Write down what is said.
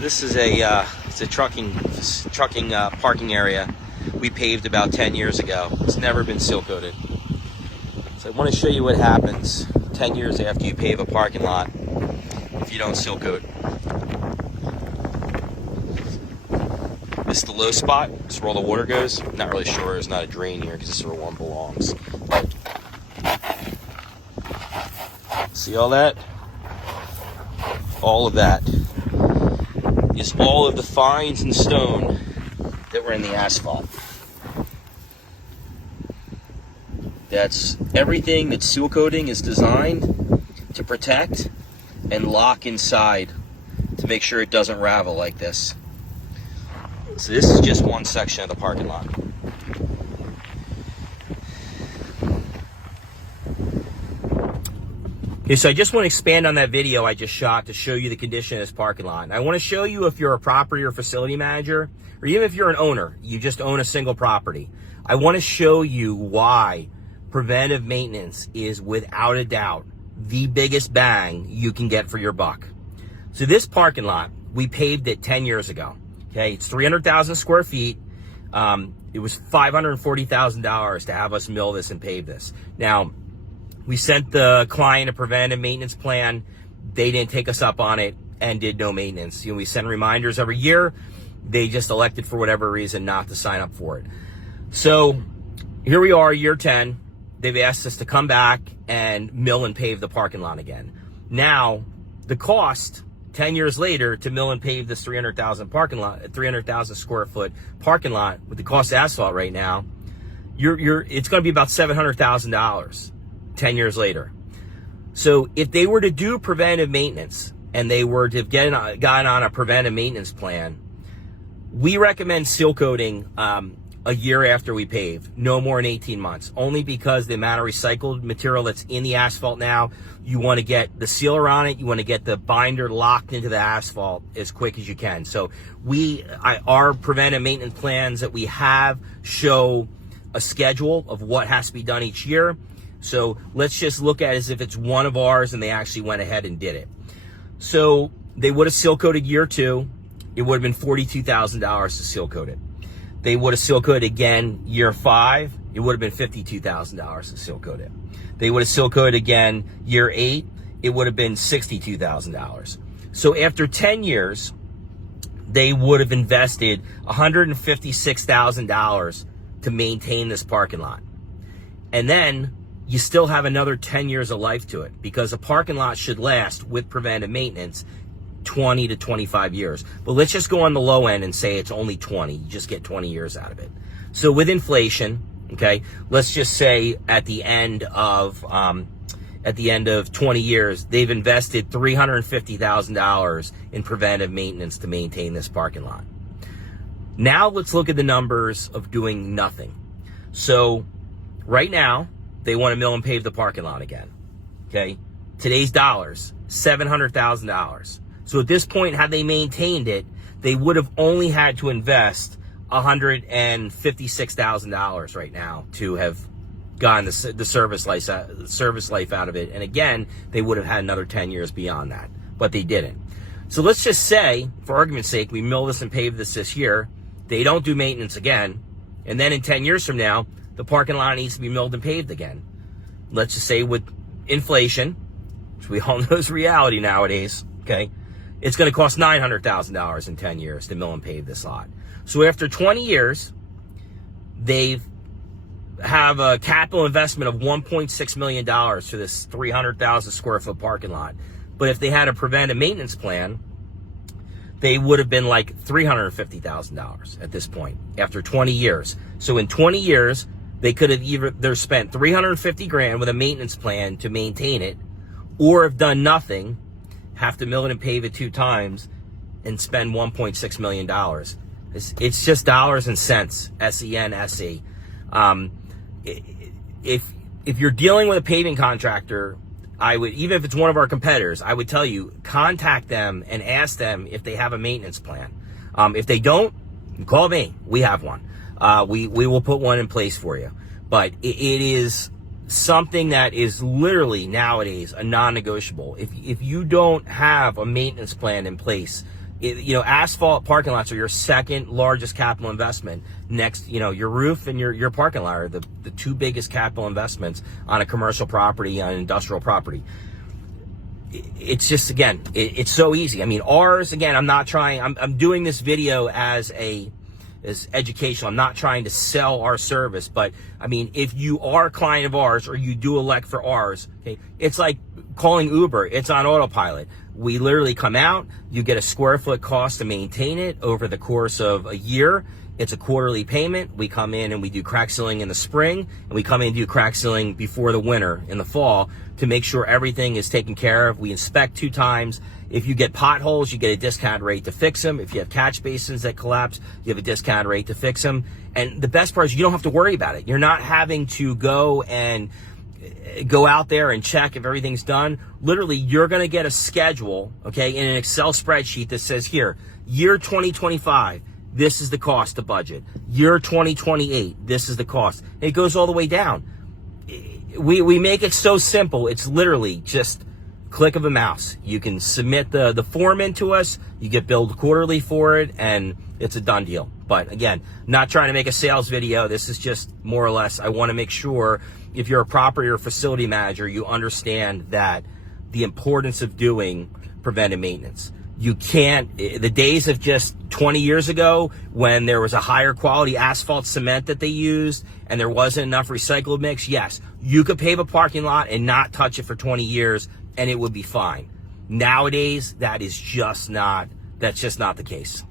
This is it's a trucking parking area we paved about 10 years ago. It's never been seal coated. So I want to show you what happens 10 years after you pave a parking lot if you don't seal coat. This is the low spot. This is where all the water goes. I'm not really sure. There's not a drain here because this is where one belongs. See all that? All of that is all of the fines and stone that were in the asphalt. That's everything that seal coating is designed to protect and lock inside to make sure it doesn't ravel like this. So this is just one section of the parking lot. Okay, so I just want to expand on that video I just shot to show you the condition of this parking lot. And I want to show you, if you're a property or facility manager, or even if you're an owner, you just own a single property, I want to show you why preventive maintenance is without a doubt the biggest bang you can get for your buck. So this parking lot, we paved it 10 years ago. Okay, it's 300,000 square feet. It was $540,000 to have us mill this and pave this. Now, we sent the client a preventive maintenance plan. They didn't take us up on it and did no maintenance. You know, we send reminders every year. They just elected for whatever reason not to sign up for it. So here we are, year 10. They've asked us to come back and mill and pave the parking lot again. Now, the cost 10 years later to mill and pave this 300,000 square foot parking lot with the cost of asphalt right now, it's going to be about $700,000 10 years later. So if they were to do preventive maintenance and they were to have gotten on a preventive maintenance plan, we recommend seal coating a year after we pave, no more than 18 months, only because the amount of recycled material that's in the asphalt now, you want to get the sealer on it, you want to get the binder locked into the asphalt as quick as you can. So our preventive maintenance plans that we have show a schedule of what has to be done each year. So let's just look at it as if it's one of ours and they actually went ahead and did it. So they would have seal coated year 2. It would have been $42,000 to seal coat it. They would have seal coated again year 5. It would have been $52,000 to seal coat it. They would have seal coated again year 8. It would have been $62,000. So after 10 years, they would have invested $156,000 to maintain this parking lot. And then you still have another 10 years of life to it, because a parking lot should last with preventive maintenance 20 to 25 years. But let's just go on the low end and say it's only 20. You just get 20 years out of it. So with inflation, okay, let's just say at the end of 20 years, they've invested $350,000 in preventive maintenance to maintain this parking lot. Now let's look at the numbers of doing nothing. So right now, they want to mill and pave the parking lot again. Okay, today's dollars, $700,000. So at this point, had they maintained it, they would have only had to invest $156,000 right now to have gotten the service life out of it. And again, they would have had another 10 years beyond that, but they didn't. So let's just say, for argument's sake, we mill this and pave this year. They don't do maintenance again. And then in 10 years from now, the parking lot needs to be milled and paved again. Let's just say with inflation, which we all know is reality nowadays, okay, it's going to cost $900,000 in 10 years to mill and pave this lot. So after 20 years, they have a capital investment of $1.6 million for this 300,000 square foot parking lot. But if they had a preventive maintenance plan, they would have been like $350,000 at this point after 20 years. So in 20 years, they could have either spent $350,000 with a maintenance plan to maintain it, or have done nothing, have to mill it and pave it 2 times, and spend $1.6 million. It's just dollars and cents, S-E-N-S-E. If you're dealing with a paving contractor, I would, even if it's one of our competitors, I would tell you, contact them and ask them if they have a maintenance plan. If they don't, call me. We have one. We will put one in place for you. But it is something that is literally nowadays a non-negotiable. If you don't have a maintenance plan in place Asphalt parking lots are your second largest capital investment. Next, your roof and your parking lot are the two biggest capital investments on a commercial property, on an industrial property. It's just, again, it's so easy. I mean, ours, again, I'm doing this video as educational. I'm not trying to sell our service, but I mean, if you are a client of ours or you do elect for ours, okay, it's like calling Uber. It's on autopilot. We literally come out, you get a square foot cost to maintain it over the course of a year. It's a quarterly payment. We come in and we do crack sealing in the spring, and we come in and do crack sealing before the winter in the fall to make sure everything is taken care of. We inspect 2 times. If you get potholes, you get a discount rate to fix them. If you have catch basins that collapse, you have a discount rate to fix them. And the best part is you don't have to worry about it. You're not having to go out there and check if everything's done. Literally, you're going to get a schedule, okay, in an Excel spreadsheet that says, here, year 2025, this is the cost to budget. Year 2028, this is the cost. And it goes all the way down. We make it so simple. It's literally just click of a mouse. You can submit the form into us. You get billed quarterly for it, and it's a done deal. But again, not trying to make a sales video. This is just more or less, I want to make sure if you're a property or facility manager, you understand that the importance of doing preventive maintenance. You can't, the days of just 20 years ago when there was a higher quality asphalt cement that they used and there wasn't enough recycled mix, yes, you could pave a parking lot and not touch it for 20 years and it would be fine. Nowadays, that's just not the case.